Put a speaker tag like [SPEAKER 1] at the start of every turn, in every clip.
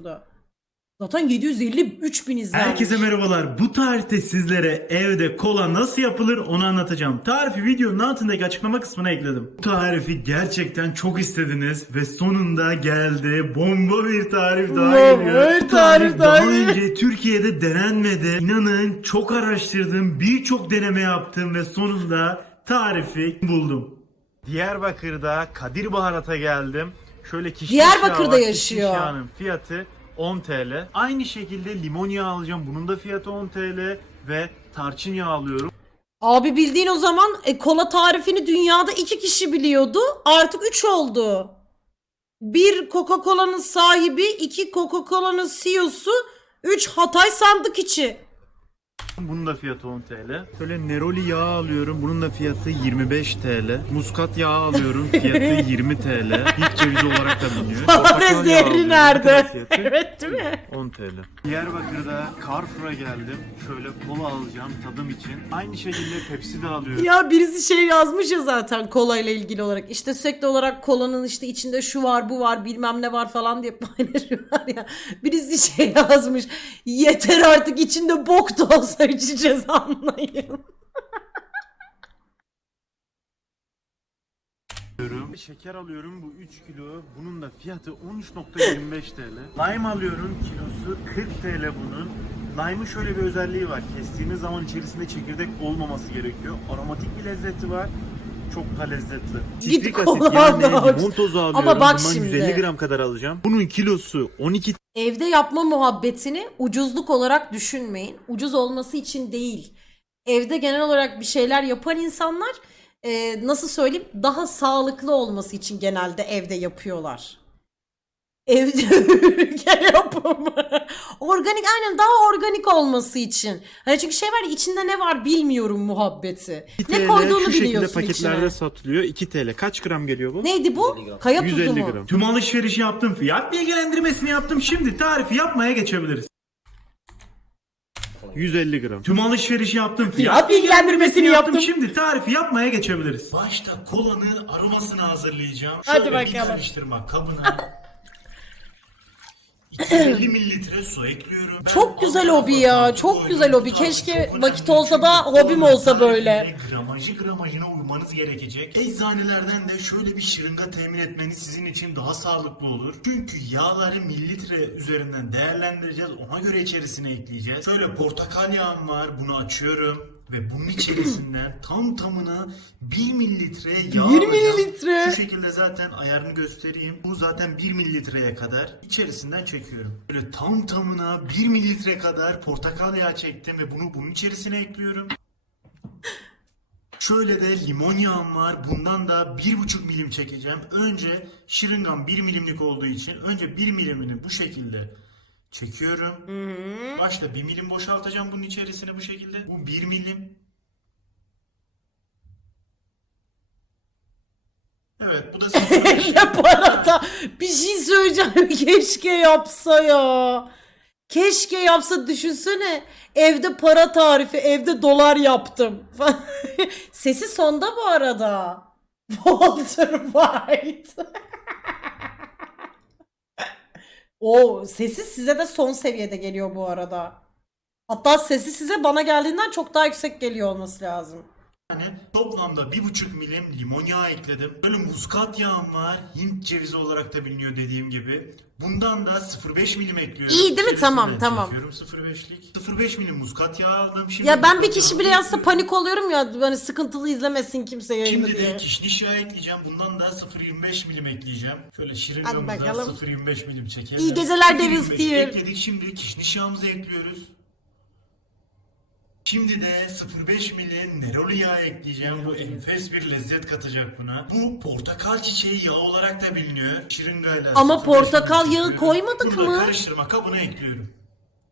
[SPEAKER 1] şurada. Zaten 753 bin izlenmiş.
[SPEAKER 2] Herkese merhabalar. Bu tarihte sizlere evde kola nasıl yapılır onu anlatacağım. Tarifi videonun altındaki açıklama kısmına ekledim. Bu tarifi gerçekten çok istediniz ve sonunda geldi. Bomba bir tarif daha
[SPEAKER 1] Bomba
[SPEAKER 2] geliyor.
[SPEAKER 1] bir
[SPEAKER 2] Bu tarif
[SPEAKER 1] tarif
[SPEAKER 2] daha
[SPEAKER 1] daha geliyor.
[SPEAKER 2] önce Türkiye'de denenmedi. İnanın çok araştırdım, birçok deneme yaptım ve sonunda tarifi buldum. Diyarbakır'da Kadir Baharat'a geldim. Şöyle kişniş
[SPEAKER 1] Diyarbakır'da
[SPEAKER 2] yağı var.
[SPEAKER 1] yaşıyor.
[SPEAKER 2] Yağının fiyatı 10 TL. Aynı şekilde limon yağı alacağım. Bunun da fiyatı 10 TL ve tarçın yağı alıyorum.
[SPEAKER 1] Abi bildiğin o zaman e, kola tarifini dünyada iki kişi biliyordu. Artık üç oldu. Bir Coca-Cola'nın sahibi, iki Coca-Cola'nın CEO'su, üç Hatay sandık içi.
[SPEAKER 2] Bunun da fiyatı 10 TL. Şöyle Neroli yağı alıyorum. Bunun da fiyatı 25 TL. Muskat yağı alıyorum. Fiyatı 20 TL. Hint cevizi olarak da biliniyor.
[SPEAKER 1] Fare
[SPEAKER 2] Portakal yağı
[SPEAKER 1] zehri nerede? Evet değil mi?
[SPEAKER 2] 10 TL. Diyarbakır'da Carrefour'a geldim. Şöyle kola alacağım tadım için. Aynı şekilde Pepsi de alıyorum.
[SPEAKER 1] Ya birisi şey yazmış ya zaten kola ile ilgili olarak. İşte sürekli olarak kolanın işte içinde şu var bu var bilmem ne var falan diye paylaşıyorlar ya. Birisi şey yazmış. Yeter artık içinde bok da olsa içeceğiz anlayın.
[SPEAKER 2] Şeker alıyorum bu 3 kilo. Bunun da fiyatı 13.25 TL. Lime alıyorum kilosu 40 TL bunun. Lime'ın şöyle bir özelliği var. Kestiğiniz zaman içerisinde çekirdek olmaması gerekiyor. Aromatik bir lezzeti var. Çok da lezzetli.
[SPEAKER 1] Git
[SPEAKER 2] Sitrik asit
[SPEAKER 1] kola
[SPEAKER 2] yani
[SPEAKER 1] al da
[SPEAKER 2] limon tozu alıyorum.
[SPEAKER 1] Ama bak
[SPEAKER 2] Bundan
[SPEAKER 1] şimdi.
[SPEAKER 2] 150 gram kadar alacağım. Bunun kilosu 12
[SPEAKER 1] Evde yapma muhabbetini ucuzluk olarak düşünmeyin. Ucuz olması için değil. Evde genel olarak bir şeyler yapan insanlar e, nasıl söyleyeyim daha sağlıklı olması için genelde evde yapıyorlar. Evde ülke yapımı. Organik aynen daha organik olması için. Hani çünkü şey var ya içinde ne var bilmiyorum muhabbeti. Ne koyduğunu
[SPEAKER 2] şu şekilde
[SPEAKER 1] biliyorsun
[SPEAKER 2] paketlerde
[SPEAKER 1] içine.
[SPEAKER 2] satılıyor. 2 TL. Kaç gram geliyor bu?
[SPEAKER 1] Neydi bu? Kaya tuzu
[SPEAKER 2] 150
[SPEAKER 1] mu?
[SPEAKER 2] gram. Tüm alışverişi yaptım. Fiyat bilgilendirmesini yaptım. Şimdi tarifi yapmaya geçebiliriz. 150 gram. Tüm alışverişi yaptım.
[SPEAKER 1] Fiyat bilgilendirmesini yaptım.
[SPEAKER 2] Şimdi tarifi yapmaya geçebiliriz. Başta kolanın aromasını hazırlayacağım.
[SPEAKER 1] Hadi
[SPEAKER 2] Şöyle bir
[SPEAKER 1] bakalım.
[SPEAKER 2] karıştırma kabına 250 mililitre su ekliyorum. Ben
[SPEAKER 1] Çok güzel
[SPEAKER 2] alt
[SPEAKER 1] hobi ya, çok
[SPEAKER 2] koydum.
[SPEAKER 1] güzel hobi.
[SPEAKER 2] Tarif
[SPEAKER 1] Keşke
[SPEAKER 2] çok
[SPEAKER 1] vakit olsa da
[SPEAKER 2] Çünkü
[SPEAKER 1] hobim olsa böyle.
[SPEAKER 2] Gramajı gramajına uymanız gerekecek. Eczanelerden de şöyle bir şırınga temin etmeniz sizin için daha sağlıklı olur. Çünkü yağları mililitre üzerinden değerlendireceğiz. Ona göre içerisine ekleyeceğiz. Şöyle portakal yağım var. Bunu açıyorum. Ve bunun içerisinden tam tamına 1 mililitre yağ
[SPEAKER 1] 1
[SPEAKER 2] alacağım.
[SPEAKER 1] mililitre.
[SPEAKER 2] Şu şekilde zaten ayarını göstereyim. Bu zaten 1 mililitreye kadar içerisinden çekiyorum. Böyle tam tamına 1 mililitre kadar portakal yağı çektim ve bunu bunun içerisine ekliyorum. Şöyle de limon yağım var. Bundan da 1,5 milim çekeceğim. Önce şırıngam 1 milimlik olduğu için önce 1 milimini bu şekilde çekiyorum. Başta 1 milim boşaltacağım bunun içerisine bu şekilde. Bu 1 milim. Evet bu da 0,5
[SPEAKER 1] Ne parada bir şey söyleyeceğim keşke yapsa ya. Keşke yapsa düşünsene evde para tarifi evde dolar yaptım. Sesi sonda bu arada. Walter White. O sesi size de son seviyede geliyor bu arada. Hatta sesi size bana geldiğinden çok daha yüksek geliyor olması lazım.
[SPEAKER 2] Tane toplamda 1,5 milim limon yağı ekledim. Böyle muskat yağım var. Hint cevizi olarak da biliniyor dediğim gibi. Bundan da 0,5 milim ekliyorum.
[SPEAKER 1] İyi değil mi?
[SPEAKER 2] İçerisinden
[SPEAKER 1] Tamam, tamam.
[SPEAKER 2] çekiyorum 0,5'lik. 0,5 milim muskat yağı aldım. Şimdi
[SPEAKER 1] Ya ben bir kişi bile yazsa panik oluyorum ya hani sıkıntılı izlemesin kimse yayını
[SPEAKER 2] Şimdi
[SPEAKER 1] diye.
[SPEAKER 2] de kişniş yağı ekleyeceğim. Bundan da 0,25 milim ekleyeceğim. Şöyle
[SPEAKER 1] Hadi
[SPEAKER 2] şırıngamızdan
[SPEAKER 1] bakalım.
[SPEAKER 2] 0,25 milim çekelim.
[SPEAKER 1] İyi geceler David
[SPEAKER 2] 0,25
[SPEAKER 1] Steele.
[SPEAKER 2] Ekledik şimdi kişniş yağımızı ekliyoruz. Şimdi de 0,5 milim neroli yağı ekleyeceğim. Bu enfes bir lezzet katacak buna. Bu portakal çiçeği yağı olarak da biliniyor. Şırıngayla
[SPEAKER 1] Ama
[SPEAKER 2] 0,5
[SPEAKER 1] portakal yağı koymadık
[SPEAKER 2] Bunu
[SPEAKER 1] mı?
[SPEAKER 2] karıştırma kabına ekliyorum.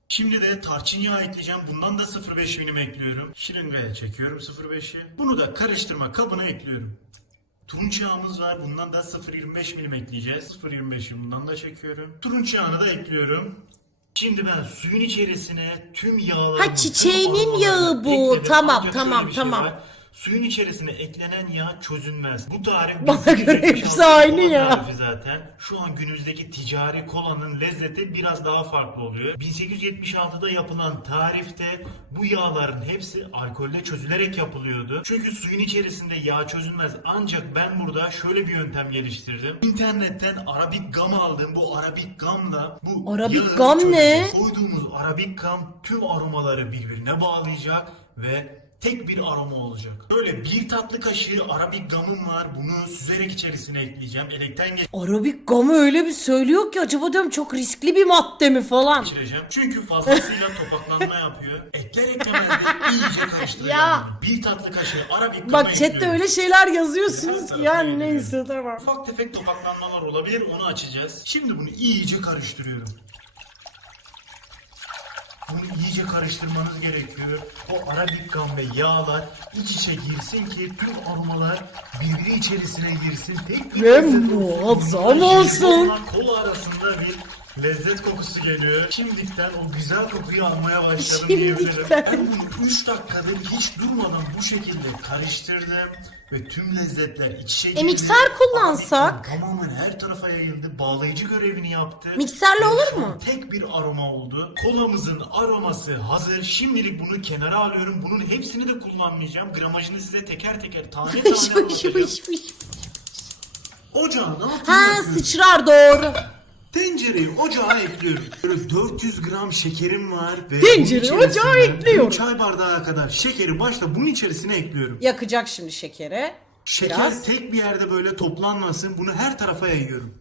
[SPEAKER 2] Şimdi de tarçın yağı ekleyeceğim. Bundan da 0,5 milim ekliyorum. Şırıngaya çekiyorum 0,5'i. Bunu da karıştırma kabına ekliyorum. Turunç yağımız var. Bundan da 0,25 milim ekleyeceğiz. 0,25'i bundan da çekiyorum. Turunç yağını da ekliyorum. Şimdi ben suyun içerisine tüm yağlarımı...
[SPEAKER 1] Ha, çiçeğinin yağı bu. Tamam, tamam,
[SPEAKER 2] şey
[SPEAKER 1] tamam.
[SPEAKER 2] var. Suyun içerisine eklenen yağ çözünmez. Bu tarif
[SPEAKER 1] Bana göre
[SPEAKER 2] 1876
[SPEAKER 1] hepsi aynı ya.
[SPEAKER 2] tarifi zaten. Şu an günümüzdeki ticari kolanın lezzeti biraz daha farklı oluyor. 1876'da yapılan tarifte bu yağların hepsi alkolde çözülerek yapılıyordu. Çünkü suyun içerisinde yağ çözünmez. Ancak ben burada şöyle bir yöntem geliştirdim. İnternetten arabik gam aldım. Bu arabik gamla bu
[SPEAKER 1] Arabik
[SPEAKER 2] yağı
[SPEAKER 1] gam ne?
[SPEAKER 2] Koyduğumuz arabik gam tüm aromaları birbirine bağlayacak ve tek bir aroma olacak. Böyle bir tatlı kaşığı arabik gamım var. Bunu süzerek içerisine ekleyeceğim. Elekten
[SPEAKER 1] Arabik gamı öyle bir söylüyor ki acaba diyorum çok riskli bir madde mi falan.
[SPEAKER 2] geçireceğim. Çünkü fazlasıyla topaklanma yapıyor. Ekler eklemez de iyice karıştıracağım.
[SPEAKER 1] Ya.
[SPEAKER 2] bunu. Bir tatlı kaşığı arabik gamı
[SPEAKER 1] Bak chatte
[SPEAKER 2] ekliyorum.
[SPEAKER 1] öyle şeyler yazıyorsunuz ki yani neyse tamam.
[SPEAKER 2] Ufak tefek topaklanmalar olabilir onu açacağız. Şimdi bunu iyice karıştırıyorum. Bunu iyice karıştırmanız gerekiyor. O arabik gam ve yağlar iç içe girsin ki tüm aromalar birbiri içerisine girsin. Tek bir lezzet olsun.
[SPEAKER 1] muazzam olsun.
[SPEAKER 2] Kola arasında bir lezzet kokusu geliyor. Şimdikten o güzel kokuyu almaya başladım diyebilirim. Ben bunu 3 dakikadır hiç durmadan bu şekilde karıştırdım ve tüm lezzetler iç içe girdi.
[SPEAKER 1] E, mikser kullansak?
[SPEAKER 2] Tamamen her tarafa yayıldı. Bağlayıcı görevini yaptı.
[SPEAKER 1] Mikserle olur mu?
[SPEAKER 2] Tek bir aroma oldu. Kolamızın aroması hazır. Şimdilik bunu kenara alıyorum. Bunun hepsini de kullanmayacağım. Gramajını size teker teker tane tane
[SPEAKER 1] Fış fış fış Ha sıçrar doğru.
[SPEAKER 2] Tencereyi ocağa ekliyorum. Böyle 400 gram şekerim var. Ve
[SPEAKER 1] Tencereyi
[SPEAKER 2] bunun
[SPEAKER 1] ocağa ekliyorum.
[SPEAKER 2] bir Çay bardağı kadar şekeri başta bunun içerisine ekliyorum.
[SPEAKER 1] Yakacak şimdi şekere.
[SPEAKER 2] Şeker
[SPEAKER 1] Biraz.
[SPEAKER 2] tek bir yerde böyle toplanmasın. Bunu her tarafa yayıyorum.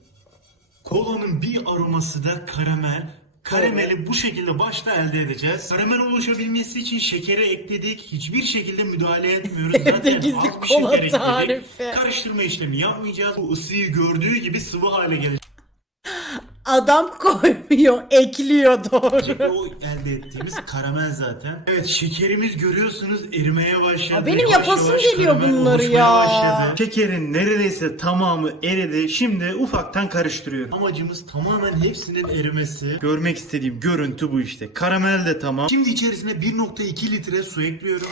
[SPEAKER 2] Kolanın bir aroması da karamel. Karameli bu şekilde başta elde edeceğiz. Karamel oluşabilmesi için şekeri ekledik. Hiçbir şekilde müdahale etmiyoruz. Zaten
[SPEAKER 1] gizli
[SPEAKER 2] az bir
[SPEAKER 1] kola
[SPEAKER 2] şeker ekledik.
[SPEAKER 1] tarifi.
[SPEAKER 2] Karıştırma işlemi yapmayacağız. Bu ısıyı gördüğü gibi sıvı hale gelecek.
[SPEAKER 1] Adam koymuyor, ekliyor doğru.
[SPEAKER 2] o elde ettiğimiz karamel zaten. Evet şekerimiz görüyorsunuz erimeye başladı.
[SPEAKER 1] Ya benim yapasım geliyor
[SPEAKER 2] karamel
[SPEAKER 1] bunları
[SPEAKER 2] oluşmaya
[SPEAKER 1] ya.
[SPEAKER 2] başladı. Şekerin neredeyse tamamı eridi. Şimdi ufaktan karıştırıyorum. Amacımız tamamen hepsinin erimesi. Görmek istediğim görüntü bu işte. Karamel de tamam. Şimdi içerisine 1.2 litre su ekliyorum.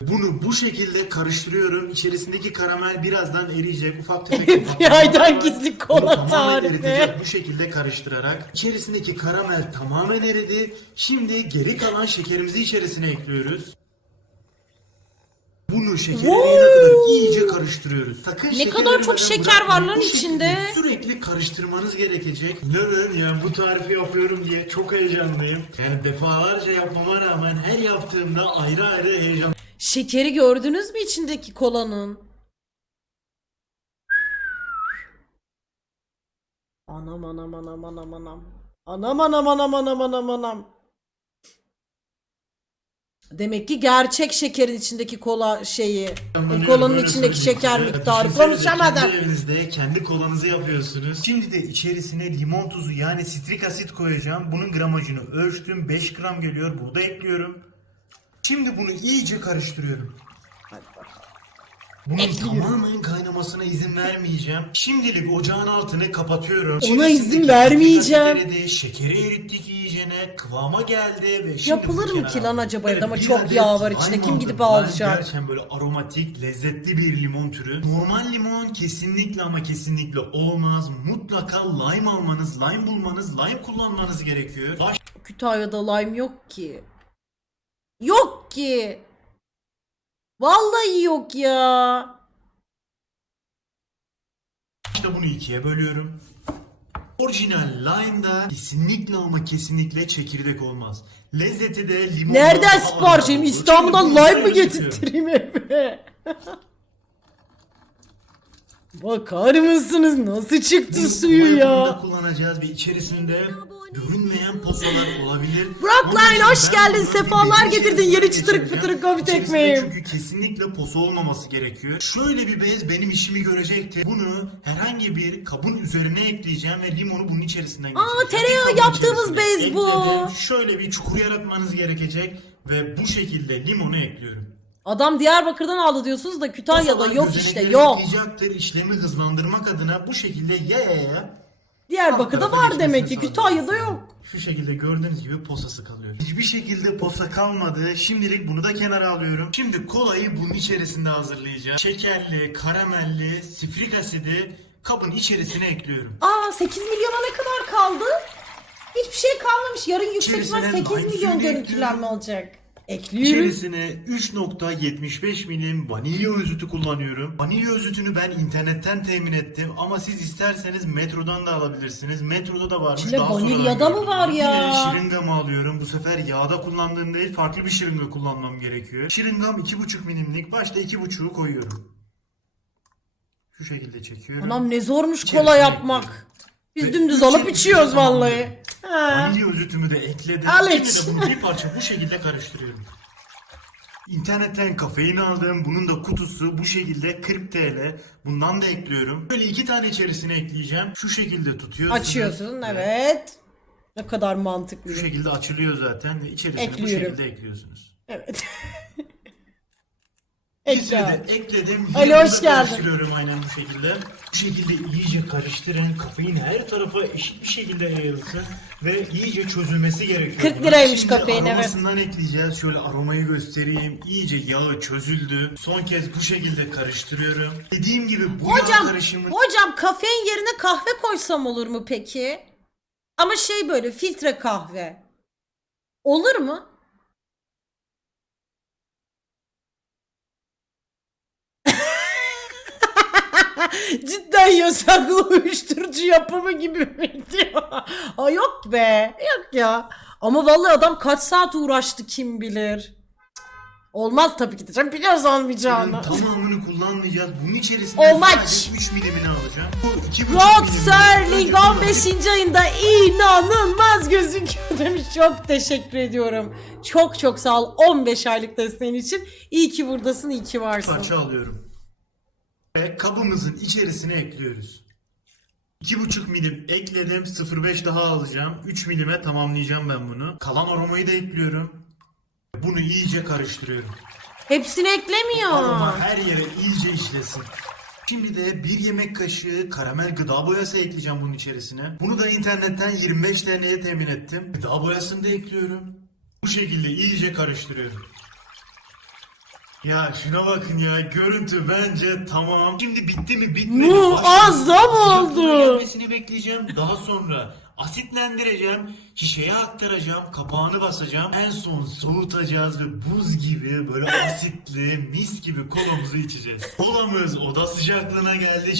[SPEAKER 2] Bunu bu şekilde karıştırıyorum. İçerisindeki karamel birazdan eriyecek. Ufak tefek
[SPEAKER 1] FBI'dan gizli kola tarifi.
[SPEAKER 2] bu şekilde karıştırarak. İçerisindeki karamel tamamen eridi. Şimdi geri kalan şekerimizi içerisine ekliyoruz. Bunu şekeri eriyene kadar iyice karıştırıyoruz. Sakın
[SPEAKER 1] Ne kadar çok şeker var lan içinde.
[SPEAKER 2] Sürekli karıştırmanız gerekecek. Neden ya bu tarifi yapıyorum diye çok heyecanlıyım. Yani defalarca yapmama rağmen her yaptığımda ayrı ayrı heyecan
[SPEAKER 1] Şekeri gördünüz mü içindeki kolanın? Anam anam anam anam anam. Anam anam anam anam anam anam. Demek ki gerçek şekerin içindeki kola şeyi. O kolanın içindeki şeker miktarı.
[SPEAKER 2] Düşünsenize
[SPEAKER 1] Konuşamadım.
[SPEAKER 2] Kendi evinizde kendi kolanızı yapıyorsunuz. Şimdi de içerisine limon tuzu yani sitrik asit koyacağım. Bunun gramajını ölçtüm. 5 gram geliyor. Bunu da ekliyorum. Şimdi bunu iyice karıştırıyorum. Bunun
[SPEAKER 1] Ekliyorum.
[SPEAKER 2] tamamen kaynamasına izin vermeyeceğim. Şimdilik ocağın altını kapatıyorum.
[SPEAKER 1] Ona izin vermeyeceğim.
[SPEAKER 2] eridi, şekeri erittik iyicene. Kıvama geldi ve şimdi
[SPEAKER 1] Yapılır
[SPEAKER 2] bunu
[SPEAKER 1] mı ki
[SPEAKER 2] kenara
[SPEAKER 1] lan acaba evde? Ama
[SPEAKER 2] bir
[SPEAKER 1] çok
[SPEAKER 2] adet
[SPEAKER 1] yağ var
[SPEAKER 2] lime
[SPEAKER 1] içinde. Kim gidip alacak?
[SPEAKER 2] Gerçekten böyle aromatik, lezzetli bir limon türü. Normal limon kesinlikle ama kesinlikle olmaz. Mutlaka lime almanız, lime bulmanız, lime kullanmanız gerekiyor. Baş
[SPEAKER 1] Kütahya'da lime yok ki. Yok ki. Vallahi yok ya.
[SPEAKER 2] Başta bunu ikiye bölüyorum. Orijinal lime'da kesinlikle ama kesinlikle çekirdek olmaz. Lezzeti de limon.
[SPEAKER 1] Nereden sipariş edeyim? İstanbul'dan lime mı getirttireyim eve? Bakar mısınız nasıl çıktı suyu ya?
[SPEAKER 2] kullanacağız ve içerisinde görünmeyen posalar olabilir.
[SPEAKER 1] Brockline,
[SPEAKER 2] Ama
[SPEAKER 1] hoş
[SPEAKER 2] ben
[SPEAKER 1] geldin,
[SPEAKER 2] bir
[SPEAKER 1] sefalar getirdin,
[SPEAKER 2] içerisine
[SPEAKER 1] yeni çıtırık
[SPEAKER 2] geçireceğim.
[SPEAKER 1] pıtırık
[SPEAKER 2] İçerisinde
[SPEAKER 1] ekmeğim.
[SPEAKER 2] Çünkü kesinlikle posa olmaması gerekiyor. Şöyle bir bez benim işimi görecekti. Bunu herhangi bir kabın üzerine ekleyeceğim ve limonu bunun içerisinden geçireceğim.
[SPEAKER 1] tereyağı
[SPEAKER 2] Bir kabın
[SPEAKER 1] yaptığımız
[SPEAKER 2] içerisine
[SPEAKER 1] bez bu.
[SPEAKER 2] ekledim. Şöyle bir çukur yaratmanız gerekecek ve bu şekilde limonu ekliyorum.
[SPEAKER 1] Adam Diyarbakır'dan aldı diyorsunuz da Kütahya'da
[SPEAKER 2] Posalar
[SPEAKER 1] yok işte
[SPEAKER 2] gözenekleri
[SPEAKER 1] yok.
[SPEAKER 2] tıkayacaktır. İşlemi hızlandırmak adına bu şekilde yaya yaya
[SPEAKER 1] Diyarbakır'da
[SPEAKER 2] tarafa
[SPEAKER 1] var demek ki.
[SPEAKER 2] geçmesini
[SPEAKER 1] Kütahya'da yok.
[SPEAKER 2] Şu şekilde gördüğünüz gibi posası kalıyor. Hiçbir şekilde posa kalmadı. Şimdilik bunu da kenara alıyorum. Şimdi kolayı bunun içerisinde hazırlayacağım. Şekerli, karamelli, sifrik asidi kabın içerisine ekliyorum.
[SPEAKER 1] Aa 8 milyona ne kadar kaldı? Hiçbir şey kalmamış. Yarın yüksek ihtimal
[SPEAKER 2] İçerisine
[SPEAKER 1] 8
[SPEAKER 2] lime
[SPEAKER 1] milyon
[SPEAKER 2] suyu
[SPEAKER 1] görüntülenme
[SPEAKER 2] ekliyorum.
[SPEAKER 1] olacak. Ekliyoruz.
[SPEAKER 2] İçerisine 3.75 milim vanilya özütü kullanıyorum. Vanilya özütünü ben internetten temin ettim ama siz isterseniz metrodan da alabilirsiniz. Metroda da varmış.
[SPEAKER 1] İçinde
[SPEAKER 2] daha sonradan
[SPEAKER 1] vanilya da mı var ya?
[SPEAKER 2] Yine şırıngamı alıyorum. Bu sefer yağda kullandığım değil farklı bir şırınga kullanmam gerekiyor. Şırıngam 2.5 milimlik. Başta 2.5'u koyuyorum. Şu şekilde çekiyorum.
[SPEAKER 1] Anam ne zormuş
[SPEAKER 2] İçerisine
[SPEAKER 1] kola
[SPEAKER 2] ekliyorum.
[SPEAKER 1] yapmak. Biz
[SPEAKER 2] Ve
[SPEAKER 1] dümdüz alıp içiyoruz vallahi. Ha.
[SPEAKER 2] Vanilya özütümü de ekledim.
[SPEAKER 1] Al
[SPEAKER 2] Şimdi
[SPEAKER 1] iç.
[SPEAKER 2] de bunu bir parça bu şekilde karıştırıyorum. İnternetten kafein aldım. Bunun da kutusu bu şekilde 40 TL. Bundan da ekliyorum. Böyle iki tane içerisine ekleyeceğim. Şu şekilde tutuyorsunuz.
[SPEAKER 1] Açıyorsun evet. Ne kadar mantıklı.
[SPEAKER 2] Şu şekilde açılıyor zaten ve içerisine
[SPEAKER 1] Ekliyorum.
[SPEAKER 2] bu şekilde ekliyorsunuz.
[SPEAKER 1] Evet.
[SPEAKER 2] İkisini
[SPEAKER 1] Ekle.
[SPEAKER 2] de ekledim.
[SPEAKER 1] Ali, hoş geldin.
[SPEAKER 2] Karıştırıyorum aynen bu şekilde. Bu şekilde iyice karıştırın. Kafein her tarafa eşit bir şekilde yayılsın. Ve iyice çözülmesi gerekiyor.
[SPEAKER 1] 40
[SPEAKER 2] buna.
[SPEAKER 1] liraymış
[SPEAKER 2] Şimdi
[SPEAKER 1] kafein, evet.
[SPEAKER 2] aromasından ekleyeceğiz. Şöyle aromayı göstereyim. İyice yağı çözüldü. Son kez bu şekilde karıştırıyorum. Dediğim gibi bu yağ
[SPEAKER 1] Hocam,
[SPEAKER 2] karışımı...
[SPEAKER 1] hocam kafein yerine kahve koysam olur mu peki? Ama şey böyle filtre kahve. Olur mu? Cidden yasaklı uyuşturucu yapımı gibi mi diyor? Aa, yok be. Yok ya. Ama vallahi adam kaç saat uğraştı kim bilir. Olmaz tabii ki canım. Biliyoruz olmayacağını.
[SPEAKER 2] Bunun tamamını kullanmayacağız. Bunun içerisinde
[SPEAKER 1] Olmaz.
[SPEAKER 2] sadece 3 milimini alacağım. Bu 2,5
[SPEAKER 1] Rod
[SPEAKER 2] milimini
[SPEAKER 1] Serling
[SPEAKER 2] önce
[SPEAKER 1] 15. ayında inanılmaz gözüküyor demiş. Çok teşekkür ediyorum. Çok çok sağ ol 15 aylık desteğin için. İyi ki buradasın, iyi ki varsın.
[SPEAKER 2] parça alıyorum. Ve kabımızın içerisine ekliyoruz. 2,5 milim ekledim. 0,5 daha alacağım. 3 milime tamamlayacağım ben bunu. Kalan aromayı da ekliyorum. Bunu iyice karıştırıyorum.
[SPEAKER 1] Hepsini eklemiyor.
[SPEAKER 2] Aroma her yere iyice işlesin. Şimdi de bir yemek kaşığı karamel gıda boyası ekleyeceğim bunun içerisine. Bunu da internetten 25 TL'ye temin ettim. Gıda boyasını da ekliyorum. Bu şekilde iyice karıştırıyorum. Ya şuna bakın ya görüntü bence tamam. Şimdi bitti mi bitmedi.
[SPEAKER 1] Muazzam
[SPEAKER 2] Başka-
[SPEAKER 1] oldu.
[SPEAKER 2] Gelmesini bekleyeceğim. Daha sonra asitlendireceğim. Şişeye aktaracağım. Kapağını basacağım. En son soğutacağız ve buz gibi böyle asitli mis gibi kolamızı içeceğiz. Kolamız oda sıcaklığına geldi.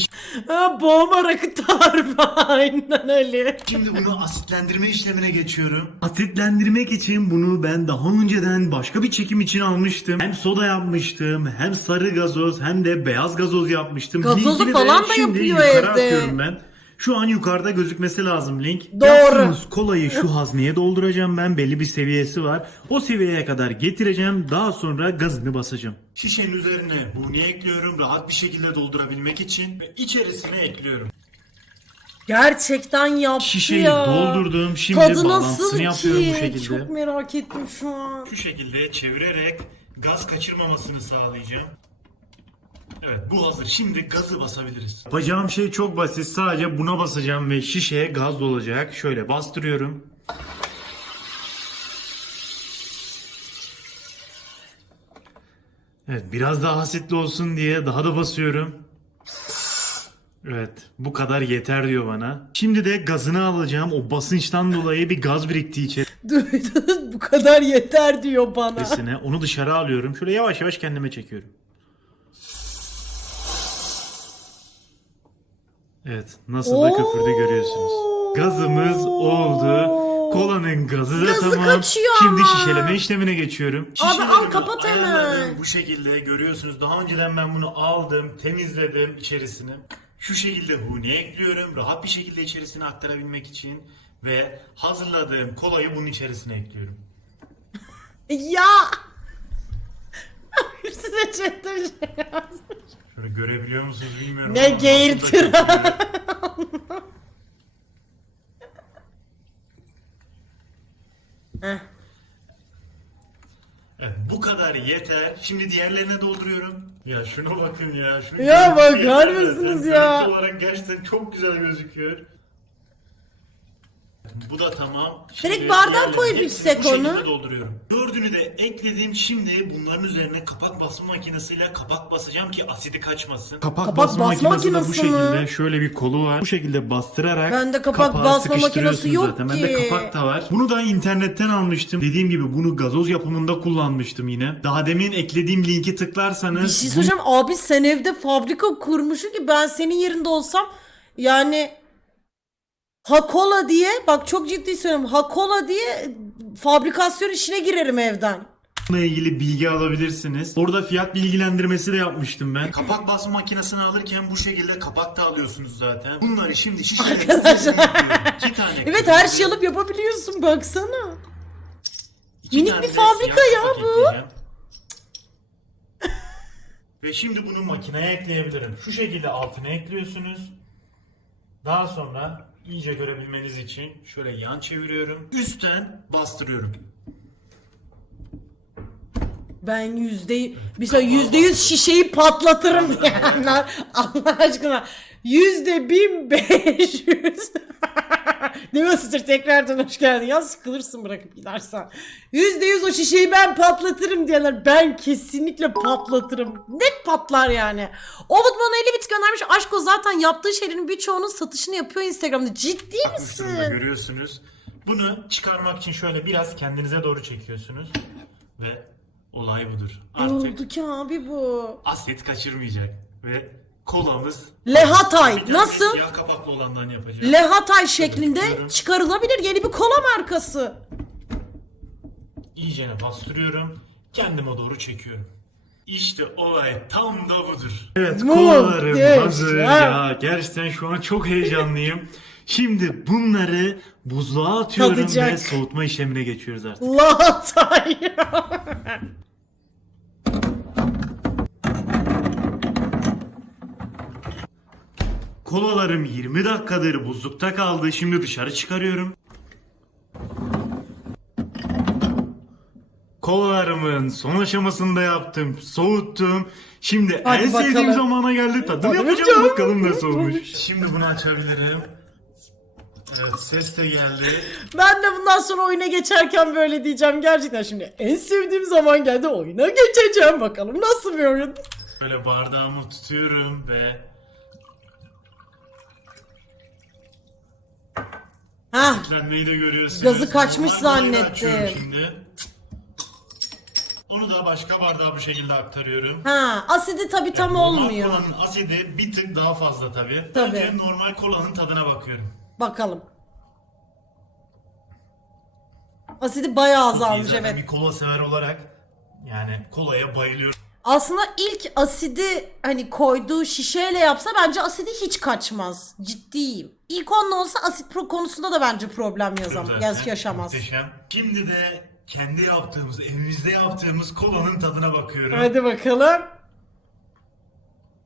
[SPEAKER 1] Ha, boğma rakı tarifi aynen öyle.
[SPEAKER 2] Şimdi bunu asitlendirme işlemine geçiyorum. Asitlendirmek için bunu ben daha önceden başka bir çekim için almıştım. Hem soda yapmıştım, hem sarı gazoz, hem de beyaz gazoz yapmıştım.
[SPEAKER 1] Gazozu
[SPEAKER 2] Linkini de
[SPEAKER 1] falan da
[SPEAKER 2] şimdi
[SPEAKER 1] yapıyor
[SPEAKER 2] yukarı
[SPEAKER 1] evde.
[SPEAKER 2] atıyorum ben. Şu an yukarıda gözükmesi lazım link.
[SPEAKER 1] Doğru.
[SPEAKER 2] Yaptığımız kolayı şu hazneye dolduracağım ben. Belli bir seviyesi var. O seviyeye kadar getireceğim. Daha sonra gazını basacağım. Şişenin üzerine huni ekliyorum. Rahat bir şekilde doldurabilmek için. Ve içerisine ekliyorum.
[SPEAKER 1] Gerçekten yaptı
[SPEAKER 2] Şişeyi
[SPEAKER 1] ya.
[SPEAKER 2] doldurdum. Şimdi
[SPEAKER 1] Tadı
[SPEAKER 2] bağlantısını
[SPEAKER 1] nasıl
[SPEAKER 2] yapıyorum
[SPEAKER 1] ki?
[SPEAKER 2] bu şekilde.
[SPEAKER 1] Çok merak ettim şu an.
[SPEAKER 2] Şu şekilde çevirerek gaz kaçırmamasını sağlayacağım. Evet bu hazır. Şimdi gazı basabiliriz. Yapacağım şey çok basit. Sadece buna basacağım ve şişeye gaz dolacak. Şöyle bastırıyorum. Evet biraz daha hasitli olsun diye daha da basıyorum. Evet bu kadar yeter diyor bana. Şimdi de gazını alacağım. O basınçtan dolayı bir gaz birikti içeri.
[SPEAKER 1] Duydunuz bu kadar yeter diyor bana.
[SPEAKER 2] içerisine. Onu dışarı alıyorum. Şöyle yavaş yavaş kendime çekiyorum. Evet nasıl da köpürdü görüyorsunuz. Gazımız oldu. Kolanın gazı da
[SPEAKER 1] Gazı
[SPEAKER 2] tamam.
[SPEAKER 1] kaçıyor
[SPEAKER 2] Şimdi
[SPEAKER 1] ama.
[SPEAKER 2] şişeleme işlemine geçiyorum.
[SPEAKER 1] Abi al,
[SPEAKER 2] Şişelerimi
[SPEAKER 1] kapat hemen.
[SPEAKER 2] ayarladım. Bu şekilde görüyorsunuz. Daha önceden ben bunu aldım, temizledim içerisini. Şu şekilde huni ekliyorum. Rahat bir şekilde içerisine aktarabilmek için. Ve hazırladığım kolayı bunun içerisine ekliyorum.
[SPEAKER 1] Ya. Size chatte bir şey yazmış.
[SPEAKER 2] Şöyle görebiliyor musunuz bilmiyorum.
[SPEAKER 1] Ne
[SPEAKER 2] ama
[SPEAKER 1] geğirtir. Heh.
[SPEAKER 2] Evet, bu kadar yeter. Şimdi diğerlerine dolduruyorum. Ya şuna bakın ya. Şunu
[SPEAKER 1] Ya
[SPEAKER 2] görüntüye
[SPEAKER 1] bakar
[SPEAKER 2] bakın.
[SPEAKER 1] mısınız
[SPEAKER 2] Görüntü
[SPEAKER 1] ya?
[SPEAKER 2] olarak gerçekten çok güzel gözüküyor. Bu da tamam.
[SPEAKER 1] Direkt bardağa koyup içsek
[SPEAKER 2] bu şekilde
[SPEAKER 1] onu.
[SPEAKER 2] dolduruyorum. Dördünü de ekledim. Şimdi bunların üzerine kapak basma makinesiyle kapak basacağım ki asidi kaçmasın. Kapak,
[SPEAKER 1] Kapak basma makinesi de bu makinesi mi? şekilde.
[SPEAKER 2] Şöyle bir kolu var. Bu şekilde bastırarak
[SPEAKER 1] Bende kapak
[SPEAKER 2] kapağı
[SPEAKER 1] basma
[SPEAKER 2] sıkıştırıyorsunuz
[SPEAKER 1] makinesi yok
[SPEAKER 2] zaten. Bende
[SPEAKER 1] ki.
[SPEAKER 2] kapak da var. Bunu da internetten almıştım. Dediğim gibi bunu gazoz yapımında kullanmıştım yine. Daha demin eklediğim linki tıklarsanız
[SPEAKER 1] Bir şey
[SPEAKER 2] bu
[SPEAKER 1] söyleyeceğim abi sen evde fabrika kurmuşsun ki ben senin yerinde olsam yani Hakola diye bak çok ciddi söylüyorum Hakola diye fabrikasyon işine girerim evden.
[SPEAKER 2] Bununla ilgili bilgi alabilirsiniz. Orada fiyat bilgilendirmesi de yapmıştım ben. Kapak basma makinesini alırken bu şekilde kapak da alıyorsunuz zaten. Bunları şimdi büyütüyorum. İki tane
[SPEAKER 1] Evet her şeyi alıp yapabiliyorsun baksana.
[SPEAKER 2] İki
[SPEAKER 1] minik
[SPEAKER 2] tane
[SPEAKER 1] bir fabrika
[SPEAKER 2] siyah
[SPEAKER 1] ya bu.
[SPEAKER 2] Ve şimdi bunu makineye ekleyebilirim. Şu şekilde altına ekliyorsunuz. Daha sonra iyice görebilmeniz için şöyle yan çeviriyorum. Üstten bastırıyorum.
[SPEAKER 1] Ben yüzde sonra yüzde yüz şişeyi patlatırım diyenler Allah aşkına yüzde bin beş yüz Değil mi Sıçır tekrardan hoş geldin ya sıkılırsın bırakıp gidersen yüzde yüz o şişeyi ben patlatırım diyenler ben kesinlikle patlatırım net patlar yani Ovid bana 50 bit göndermiş Aşko zaten yaptığı şeylerin birçoğunun satışını yapıyor Instagram'da ciddi misin?
[SPEAKER 2] görüyorsunuz. Bunu çıkarmak için şöyle biraz kendinize doğru çekiyorsunuz. Ve olay budur.
[SPEAKER 1] Ne
[SPEAKER 2] Artık
[SPEAKER 1] oldu ki abi bu?
[SPEAKER 2] asit kaçırmayacak. Ve kolamız...
[SPEAKER 1] Lehatay, nasıl?
[SPEAKER 2] Siyah kapaklı olandan yapacağım.
[SPEAKER 1] Lehatay şeklinde
[SPEAKER 2] Bakıyorum.
[SPEAKER 1] çıkarılabilir yeni bir kola markası.
[SPEAKER 2] İyicene bastırıyorum. Kendime doğru çekiyorum. İşte olay tam da budur. Evet
[SPEAKER 1] kolalarım Muhteşem.
[SPEAKER 2] hazır ya. Gerçekten şu an çok heyecanlıyım. Şimdi bunları buzluğa atıyorum
[SPEAKER 1] Tadacak.
[SPEAKER 2] ve soğutma işlemine geçiyoruz artık.
[SPEAKER 1] Lehatay.
[SPEAKER 2] Kolalarım 20 dakikadır buzlukta kaldı. Şimdi dışarı çıkarıyorum. Kolalarımın son aşamasında yaptım. Soğuttum. Şimdi
[SPEAKER 1] Hadi
[SPEAKER 2] en sevdiğim
[SPEAKER 1] bakalım.
[SPEAKER 2] zamana geldi. Tadım
[SPEAKER 1] Hadi
[SPEAKER 2] yapacağım
[SPEAKER 1] bakalım.
[SPEAKER 2] bakalım nasıl olmuş. Şimdi bunu açabilirim. Evet ses de geldi.
[SPEAKER 1] ben de bundan sonra oyuna geçerken böyle diyeceğim gerçekten şimdi. En sevdiğim zaman geldi oyuna geçeceğim bakalım nasıl bir oyun.
[SPEAKER 2] Böyle bardağımı tutuyorum ve
[SPEAKER 1] Ha
[SPEAKER 2] Kitlenmeyi de görüyorsunuz.
[SPEAKER 1] Gazı kaçmış
[SPEAKER 2] Normal boyu
[SPEAKER 1] zannettim.
[SPEAKER 2] açıyorum Şimdi. Onu da başka bardağa bu şekilde aktarıyorum.
[SPEAKER 1] ha asidi tabi tam
[SPEAKER 2] Normal
[SPEAKER 1] olmuyor.
[SPEAKER 2] kolanın asidi bir tık daha fazla tabii.
[SPEAKER 1] Tabii.
[SPEAKER 2] Önce normal kolanın tadına bakıyorum.
[SPEAKER 1] Bakalım. Asidi bayağı azalmış
[SPEAKER 2] zaten
[SPEAKER 1] evet.
[SPEAKER 2] Bir kola sever olarak yani kolaya bayılıyorum.
[SPEAKER 1] Aslında ilk asidi hani koyduğu şişeyle yapsa bence asidi hiç kaçmaz. Ciddiyim. İlk onunla olsa asit pro konusunda da bence problem yazam yaz yaşamaz.
[SPEAKER 2] Muhteşem. Şimdi de kendi yaptığımız, evimizde yaptığımız kolanın tadına bakıyorum.
[SPEAKER 1] Hadi bakalım.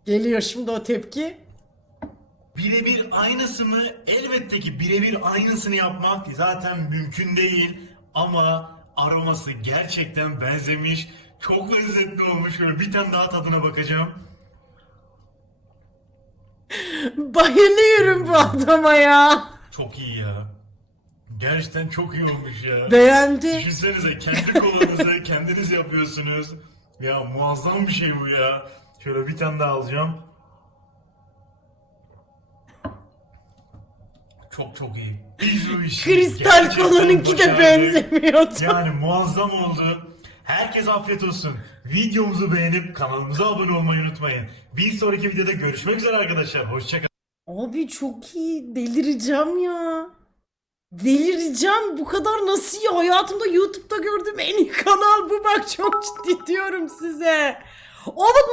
[SPEAKER 1] Geliyor şimdi o tepki.
[SPEAKER 2] Birebir aynısı mı? Elbette ki birebir aynısını yapmak zaten mümkün değil. Ama aroması gerçekten benzemiş. Çok lezzetli olmuş. Şöyle bir tane daha tadına bakacağım.
[SPEAKER 1] Bayılıyorum bu adama ya.
[SPEAKER 2] Çok iyi ya. Gerçekten çok iyi olmuş ya.
[SPEAKER 1] Beğendi.
[SPEAKER 2] Düşünsenize kendi kolanızı kendiniz yapıyorsunuz. Ya muazzam bir şey bu ya. Şöyle bir tane daha alacağım. Çok çok iyi. Biz bu işi
[SPEAKER 1] Kristal
[SPEAKER 2] gerçekten
[SPEAKER 1] kolanınki de
[SPEAKER 2] başardık.
[SPEAKER 1] benzemiyordu.
[SPEAKER 2] Yani muazzam oldu. Herkes afiyet olsun. Videomuzu beğenip kanalımıza abone olmayı unutmayın. Bir sonraki videoda görüşmek üzere arkadaşlar. Hoşçakalın.
[SPEAKER 1] Abi çok iyi. Delireceğim ya. Delireceğim. Bu kadar nasıl ya? Hayatımda YouTube'da gördüğüm en iyi kanal bu. Bak çok ciddi diyorum size. Oğlum